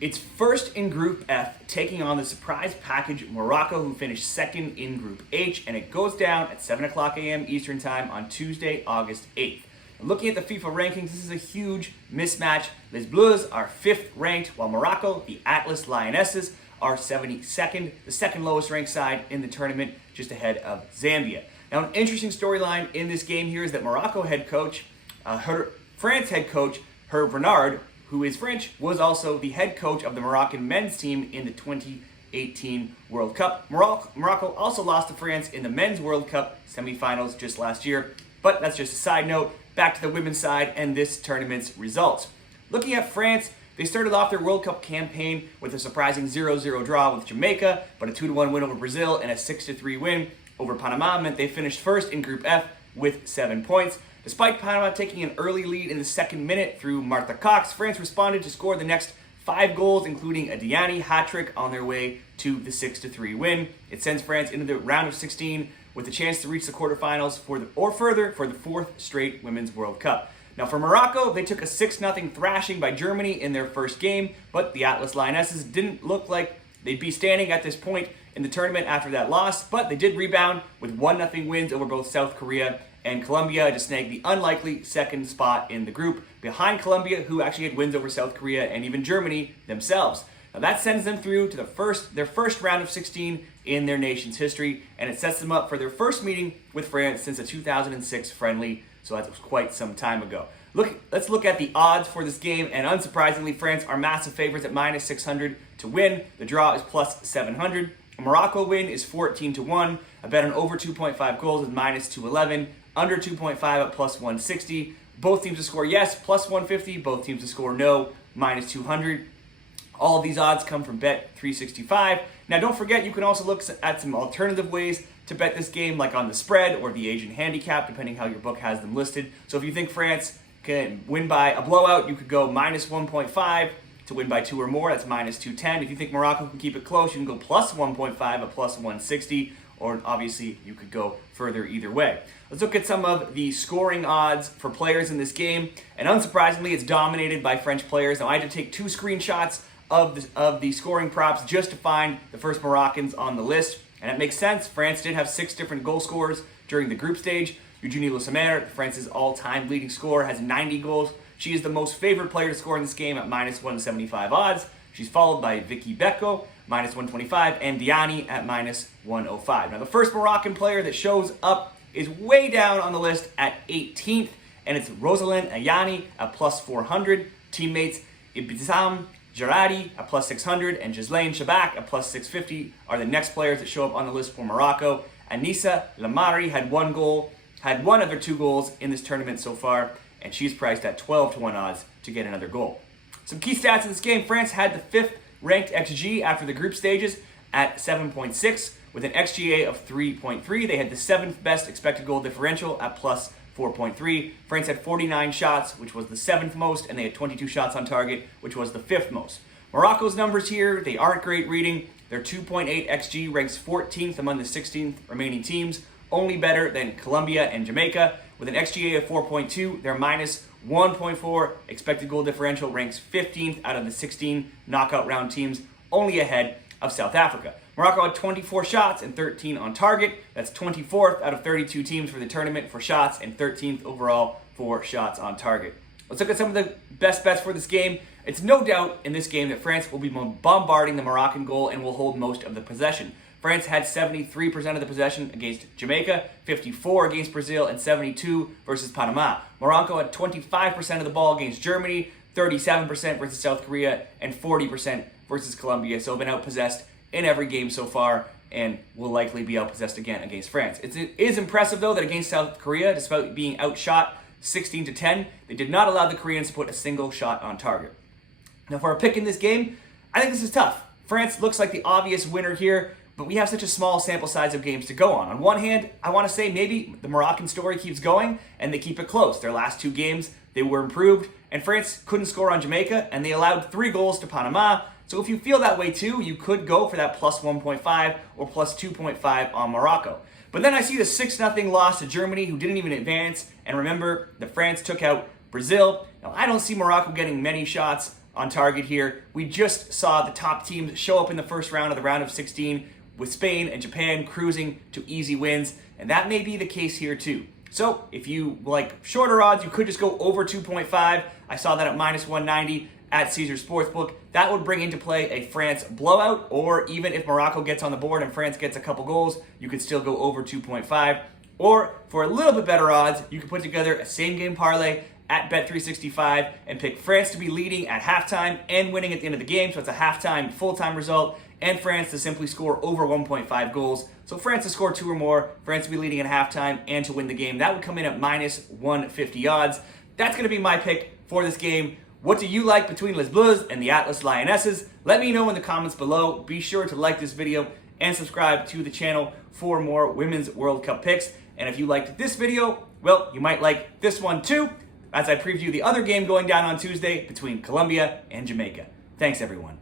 It's first in Group F, taking on the surprise package Morocco, who finished second in Group H, and it goes down at 7 o'clock a.m. Eastern Time on Tuesday, August 8th. Looking at the FIFA rankings, this is a huge mismatch. Les Bleues are 5th ranked, while Morocco, the Atlas Lionesses, are 72nd, the second lowest ranked side in the tournament, just ahead of Zambia. Now, an interesting storyline in this game here is that Morocco head coach, France head coach, Wendie Renard, who is French, was also the head coach of the Moroccan men's team in the 2018 World Cup. Morocco also lost to France in the men's World Cup semifinals just last year, but that's just a side note. Back to the women's side and this tournament's results. Looking at France, they started off their World Cup campaign with a surprising 0-0 draw with Jamaica, but a 2-1 win over Brazil and a 6-3 win over Panama meant they finished first in Group F with 7 points. Despite Panama taking an early lead in the second minute through Martha Cox, France responded to score the next 5 goals, including a Diani hat-trick on their way to the 6-3 win. It sends France into the round of 16 with a chance to reach the quarterfinals or further for the 4th straight Women's World Cup. Now for Morocco, they took a 6-0 thrashing by Germany in their first game, but the Atlas Lionesses didn't look like they'd be standing at this point in the tournament after that loss, but they did rebound with 1-0 wins over both South Korea and Colombia to snag the unlikely second spot in the group, behind Colombia, who actually had wins over South Korea and even Germany themselves. Now that sends them through to their first round of 16 in their nation's history, and it sets them up for their first meeting with France since the 2006 friendly, so that was quite some time ago. Let's look at the odds for this game, and unsurprisingly, France are massive favorites at -600 to win. The draw is +700. A Morocco win is 14-1. A bet on over 2.5 goals is -211. Under 2.5 at +160. Both teams to score yes, +150. Both teams to score no, -200. All of these odds come from Bet365. Now don't forget, you can also look at some alternative ways to bet this game, like on the spread or the Asian handicap, depending how your book has them listed. So if you think France can win by a blowout, you could go -1.5 to win by 2 or more. That's -210. If you think Morocco can keep it close, you can go +1.5 at +160. Or obviously, you could go further either way. Let's look at some of the scoring odds for players in this game. And unsurprisingly, it's dominated by French players. Now, I had to take 2 screenshots of the scoring props just to find the first Moroccans on the list. And it makes sense. France did have 6 different goal scorers during the group stage. Eugenie Le Sommer, France's all-time leading scorer, has 90 goals. She is the most favored player to score in this game at -175 odds. She's followed by Vicky Beko, -125, and Diani at -105. Now, the first Moroccan player that shows up is way down on the list at 18th, and it's Rosalind Ayani at +400. Teammates Ibtisam Jaradi at +600 and Ghislaine Shabak at +650 are the next players that show up on the list for Morocco. Anissa Lamari had one of their 2 goals in this tournament so far, and she's priced at 12-1 odds to get another goal. Some key stats in this game: France had the 5th ranked XG after the group stages at 7.6, with an XGA of 3.3. They had the 7th best expected goal differential at +4.3. France had 49 shots, which was the 7th most, and they had 22 shots on target, which was the 5th most. Morocco's numbers here, they aren't great reading. Their 2.8 XG ranks 14th among the 16th remaining teams, only better than Colombia and Jamaica. With an XGA of 4.2, their -1.4 expected goal differential ranks 15th out of the 16 knockout round teams, only ahead of South Africa. Morocco had 24 shots and 13 on target. That's 24th out of 32 teams for the tournament for shots and 13th overall for shots on target. Let's look at some of the best bets for this game. It's no doubt in this game that France will be bombarding the Moroccan goal and will hold most of the possession. France had 73% of the possession against Jamaica, 54% against Brazil, and 72% versus Panama. Morocco had 25% of the ball against Germany, 37% versus South Korea, and 40% versus Colombia. So have been outpossessed in every game so far and will likely be outpossessed again against France. It is impressive, though, that against South Korea, despite being outshot 16-10, they did not allow the Koreans to put a single shot on target. Now, for a pick in this game, I think this is tough. France looks like the obvious winner here, but we have such a small sample size of games to go on. On one hand, I want to say maybe the Moroccan story keeps going and they keep it close. Their last 2 games, they were improved, and France couldn't score on Jamaica, and they allowed 3 goals to Panama. So if you feel that way too, you could go for that +1.5 or +2.5 on Morocco. But then I see the 6-0 loss to Germany, who didn't even advance, and remember that France took out Brazil. Now, I don't see Morocco getting many shots on target here. We just saw the top teams show up in the first round of the round of 16 with Spain and Japan cruising to easy wins, and that may be the case here too. So if you like shorter odds, you could just go over 2.5. I saw that at minus 190 at Caesars Sportsbook. That would bring into play a France blowout, or even if Morocco gets on the board and France gets a couple goals, you could still go over 2.5. Or for a little bit better odds, you could put together a same game parlay at Bet365 and pick France to be leading at halftime and winning at the end of the game. So it's a halftime, full-time result, and France to simply score over 1.5 goals. So France to score 2 or more, France to be leading at halftime, and to win the game. That would come in at minus 150 odds. That's going to be my pick for this game. What do you like between Les Bleues and the Atlas Lionesses? Let me know in the comments below. Be sure to like this video and subscribe to the channel for more Women's World Cup picks. And if you liked this video, well, you might like this one too, as I preview the other game going down on Tuesday between Colombia and Jamaica. Thanks, everyone.